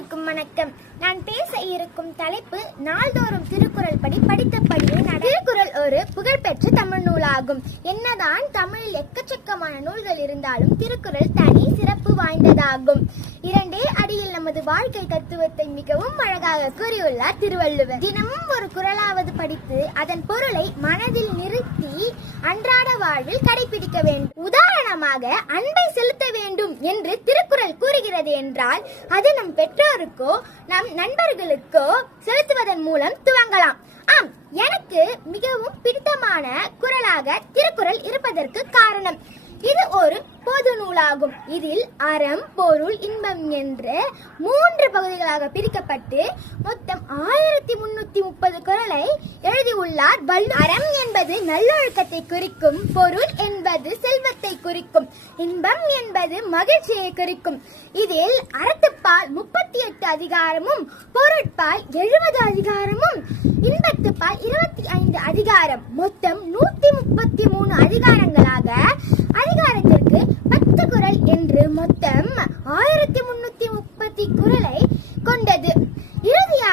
எல்லோருக்கும் வணக்கம். நான் பேச இருக்கும் தலைப்பு நாள்தோறும் திருக்குறள் படி படித்தபடியே திருக்குறள் ஒரு புகழ்பெற்ற தமிழ் நூலாகும். என்னதான் தமிழில் எக்கச்சக்கமான நூல்கள் இருந்தாலும் திருக்குறள் தனி சிறப்பு வாய்ந்ததாகும். இரண்டே அடியில் நமது வாழ்க்கை தத்துவத்தை மிகவும் அழகாக கூறியுள்ளார் திருவள்ளுவர். தினமும் ஒரு குறளாவது படித்து அதன் பொருளை மனதில் நிறுத்தி அன்றாட வாழ்வில் கடைபிடிக்க வேண்டும். உதாரணம் உதாரணமாக அன்பை செலுத்த வேண்டும் என்று திருக்குறள் கூறுகிறது என்றால் அது நம் பெற்றோருக்கோ நம் நண்பர்களுக்கோ செலுத்துவதன் மூலம் துவங்கலாம். ஆம் எனக்கு மிகவும் பிடித்தமான குறளாக திருக்குறள் இருப்பதற்கு காரணம். இது ஒரு பொது நூலாகும். இதில் அறம் பொருள் இன்பம் என்று மூன்று பகுதிகளாக பிரிக்கப்பட்டு மொத்தம் ஆயிரத்தி முன்னூத்தி முப்பது குரலை எழுதியுள்ளார் வள்ளு. அறம் என்பது நல்லொழுக்கத்தை குறிக்கும் பொருள் என்பது செல்வத்தை குறிக்கும் இன்பம் என்பது மகிழ்ச்சியை குறிக்கும். இதில் அறத்துப்பால் முப்பத்தி எட்டு அதிகாரமும் பொருட்பால் எழுபது அதிகாரமும் இன்பத்துப்பால் இருபத்தி ஐந்து அதிகாரம். மொத்தம் நூத்தி முப்பத்தி மூணு அதிகாரம் அதிகாரத்திற்கு பத்து குறள் என்று மொத்தம் ஆயிரத்தி முன்னூத்தி முப்பத்தி குறளை கொண்டது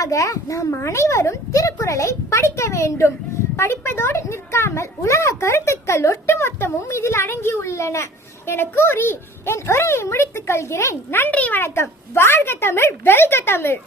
அதற்காக நாம் அனைவரும் திருக்குறளை படிக்க வேண்டும். படிப்பதோடு நிற்காமல் உலக கருத்துக்கள் ஒட்டுமொத்தமும் இதில் அடங்கியுள்ளன என கூறி என் உரையை முடித்துக் கொள்கிறேன். நன்றி வணக்கம். வாழ்க தமிழ் வெல்க தமிழ்.